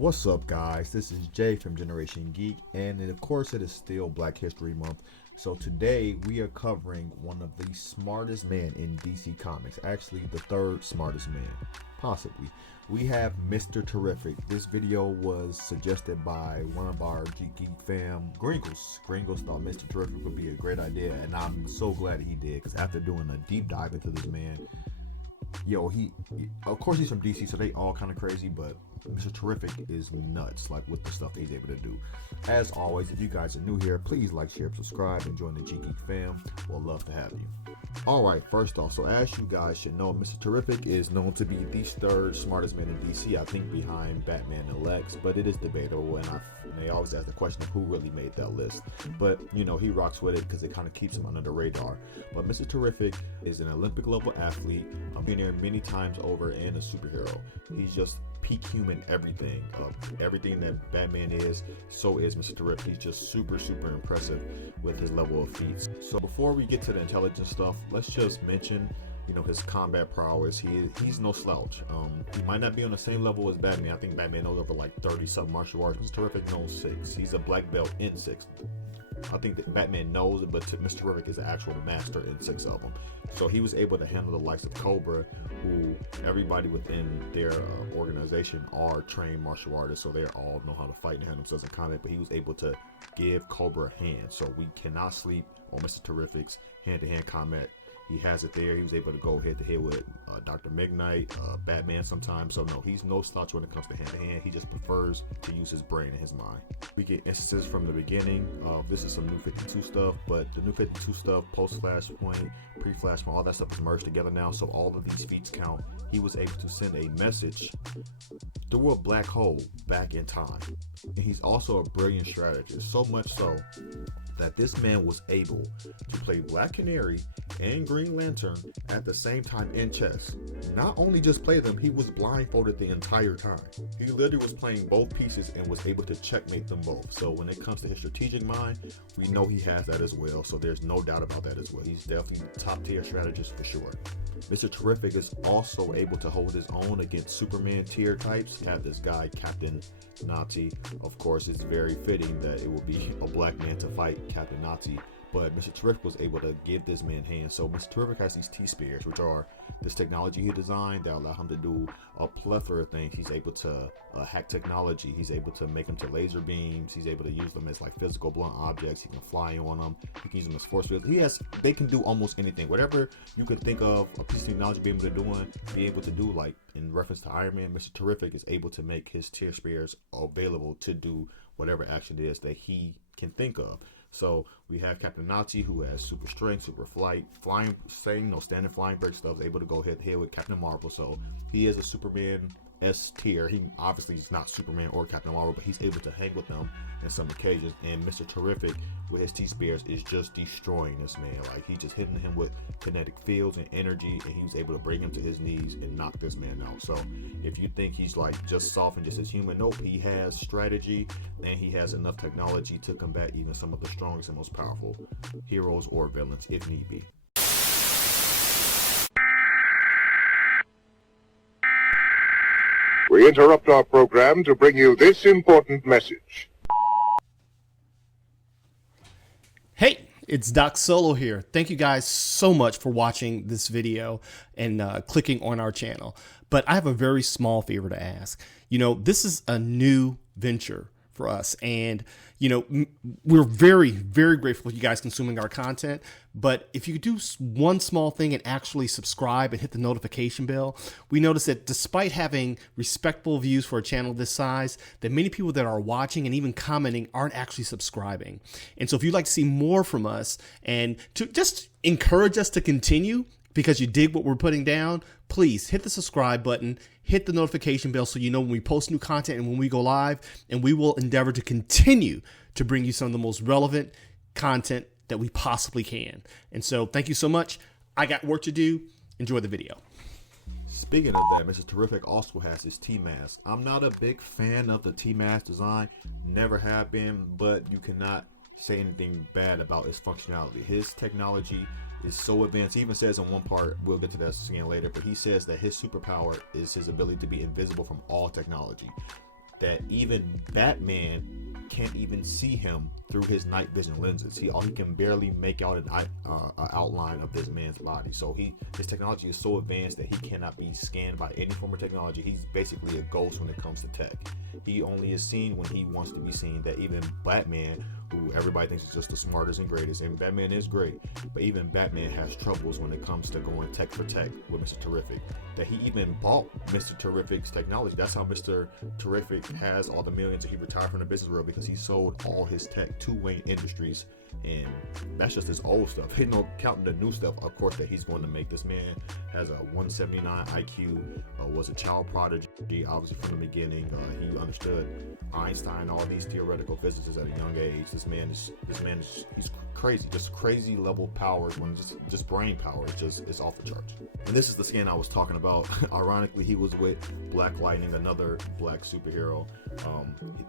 What's up, guys? This is Jay from Generation Geek, and of course it is still Black History Month. So today we are covering one of the smartest men in DC Comics, actually the third smartest man, possibly. We have Mr. Terrific. This video was suggested by one of our Geek fam, Gringles. Gringles thought Mr. Terrific would be a great idea, and I'm so glad he did, because after doing a deep dive into this man, he of course he's from DC, so they all kind of crazy, but Mr. Terrific is nuts, like with the stuff that he's able to do. As always, if you guys are new here, please like, share, subscribe, and join the Geek fam. We'll love to have you. Alright, first off, so as you guys should know, Mr. Terrific is known to be the third smartest man in DC, I think behind Batman and Lex, but it is debatable, and they always ask the question of who really made that list. But, he rocks with it because it kind of keeps him under the radar. But Mr. Terrific is an Olympic level athlete, a billionaire many times over, and a superhero. He's just peak human everything. Everything that Batman is, so is Mr. Terrific. He's just super impressive with his level of feats. So before we get to the intelligence stuff, let's just mention his combat prowess. He's no slouch. He might not be on the same level as Batman. I think Batman knows over like 30 some martial arts. Mr. Terrific knows 6. He's a black belt in 6. I think that Batman knows it, but Mr. Terrific is an actual master in 6 of them. So he was able to handle the likes of Cobra, who everybody within their organization are trained martial artists, so they all know how to fight and handle themselves in combat, but he was able to give Cobra a hand. So we cannot sleep on Mr. Terrific's hand-to-hand combat. He has it there. He was able to go head-to-head with Dr. Midnight, Batman sometimes. So no, he's no slouch when it comes to hand-to-hand. He just prefers to use his brain and his mind. We get instances from the beginning. This is some New 52 stuff, but the New 52 stuff, post-Flashpoint, pre-Flashpoint, all that stuff is merged together now. So all of these feats count. He was able to send a message through a black hole back in time. And he's also a brilliant strategist, so much so that this man was able to play Black Canary and Green Lantern at the same time in chess. Not only just play them, he was blindfolded the entire time. He literally was playing both pieces and was able to checkmate them both. So when it comes to his strategic mind, we know he has that as well. So there's no doubt about that as well. He's definitely top tier strategist for sure. Mr. Terrific is also able to hold his own against Superman tier types. This guy, Captain Nazi, of course, it's very fitting that it will be a black man to fight Captain Nazi, but Mr. Terrific was able to give this man hands. So Mr. Terrific has these T-Spears, which are this technology he designed that allow him to do a plethora of things. He's able to hack technology. He's able to make them to laser beams. He's able to use them as like physical blunt objects. He can fly on them. He can use them as force fields. They can do almost anything. Whatever you could think of a piece of technology be able to do, like in reference to Iron Man, Mr. Terrific is able to make his T-Spears available to do whatever action it is that he can think of. So we have Captain Nazi, who has super strength, super flight, flying, standing flying break stuff, is able to go head to head with Captain Marvel. So he is a Superman S tier. He obviously is not Superman or Captain Marvel, but he's able to hang with them in some occasions. And Mr. Terrific with his T-Spears is just destroying this man. Like, he's just hitting him with kinetic fields and energy, and he was able to bring him to his knees and knock this man out. So if you think he's like just soft and just as human, nope, he has strategy and he has enough technology to combat even some of the strongest and most powerful heroes or villains if need be. We interrupt our program to bring you this important message. Hey, it's Doc Solo here. Thank you guys so much for watching this video and clicking on our channel. But I have a very small favor to ask. This is a new venture for us, and we're very grateful for you guys consuming our content. But if you could do one small thing and actually subscribe and hit the notification bell, we notice that despite having respectful views for a channel this size, that many people that are watching and even commenting aren't actually subscribing. And so if you'd like to see more from us and to just encourage us to continue because you dig what we're putting down, please hit the subscribe button, hit the notification bell so you know when we post new content and when we go live, and we will endeavor to continue to bring you some of the most relevant content that we possibly can. And so thank you so much. I got work to do. Enjoy the video. Speaking of that, Mr. Terrific also has his T-Mask. I'm not a big fan of the T-Mask design, never have been, but you cannot say anything bad about its functionality. His technology is so advanced. He even says in one part, we'll get to that again later, but he says that his superpower is his ability to be invisible from all technology. that even Batman can't even see him through his night vision lenses. He can barely make out an outline of this man's body. So his technology is so advanced that he cannot be scanned by any form of technology. He's basically a ghost when it comes to tech. He only is seen when he wants to be seen. That even Batman, who everybody thinks is just the smartest and greatest, and Batman is great, but even Batman has troubles when it comes to going tech for tech with Mr. Terrific. That he even bought Mr. Terrific's technology. That's how Mr. Terrific has all the millions, and he retired from the business world because he sold all his tech to Wayne Industries. And that's just his old stuff. You know, counting the new stuff, of course, that he's going to make. This man has a 179 IQ, was a child prodigy, obviously from the beginning. He understood Einstein, all these theoretical physicists at a young age. This man is he's crazy, just crazy level powers. When just brain power, it's off the charts. And this is the scan I was talking about. Ironically, he was with Black Lightning, another black superhero.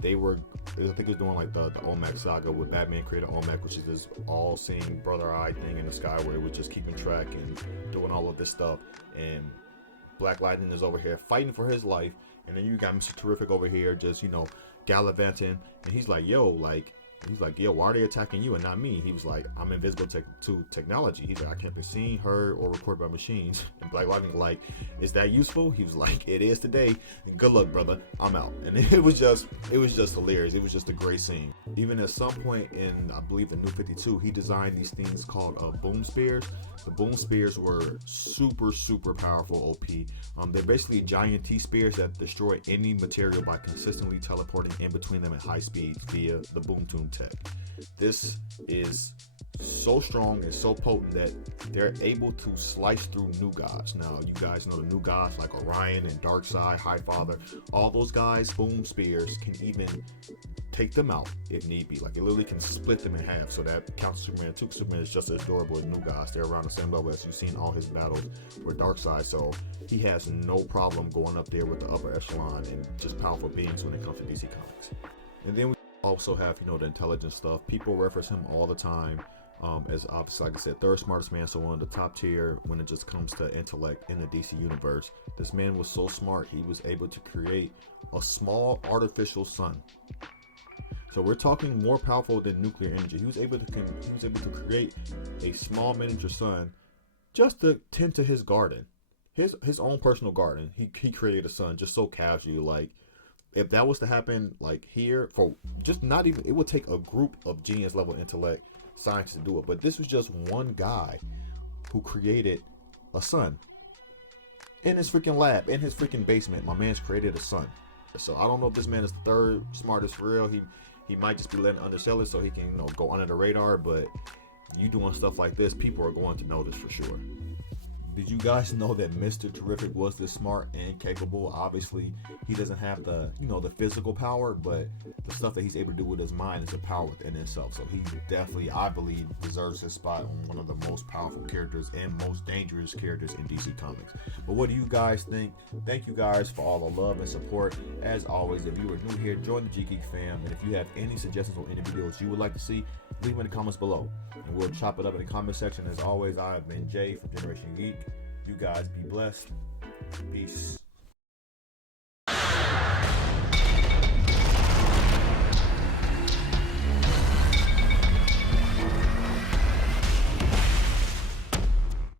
They were, I think, it was doing like the Olmec saga, with Batman created Olmec, which is this all-seeing brother eye thing in the sky where it was just keeping track and doing all of this stuff. And Black Lightning is over here fighting for his life, and then you got Mr. Terrific over here just, you know, gallivanting, and he's like, yo, why are they attacking you and not me? He was like, I'm invisible to technology. He's like, I can't be seen, heard, or recorded by machines. And Black Lightning like, is that useful? He was like, it is today. And good luck, brother. I'm out. And it was just hilarious. It was just a great scene. Even at some point in, I believe, the New 52, he designed these things called boom spears. The boom spears were super powerful OP. They're basically giant T-spears that destroy any material by consistently teleporting in between them at high speeds via the boom tune tech. This is so strong and so potent that they're able to slice through new gods. Now, you guys know the new gods like Orion and Darkseid, Highfather. All those guys, boom spears can even take them out if need be. Like, it literally can split them in half. So that counts Superman too. Superman is just as durable as new gods. They're around the same level as you've seen all his battles with Darkseid. So he has no problem going up there with the upper echelon and just powerful beings when it comes to DC Comics. And then we also have, you know, the intelligence stuff. People reference him all the time as, obviously, like I said, third smartest man, so one of the top tier when it just comes to intellect in the DC universe. This man was so smart, he was able to create a small artificial sun. So we're talking more powerful than nuclear energy. He was able to create a small miniature sun just to tend to his garden, his own personal garden. He created a sun just so casually. Like, if that was to happen, like here, for just not even, it would take a group of genius level intellect scientists to do it. But this was just one guy who created a sun in his freaking lab, in his freaking basement. My man's created a sun. So I don't know if this man is the third smartest for real. He might just be letting undersell it so he can, you know, go under the radar. But you doing stuff like this, people are going to notice for sure. Did you guys know that Mr. Terrific was this smart and capable? Obviously, he doesn't have the, you know, the physical power, but the stuff that he's able to do with his mind is a power within itself. So he definitely, I believe, deserves his spot on one of the most powerful characters and most dangerous characters in DC Comics. But what do you guys think? Thank you guys for all the love and support. As always, if you are new here, join the Geek fam. And if you have any suggestions on any videos you would like to see, leave them in the comments below, and we'll chop it up in the comment section. As always, I have been Jay from Generation Geek. You guys be blessed. Peace.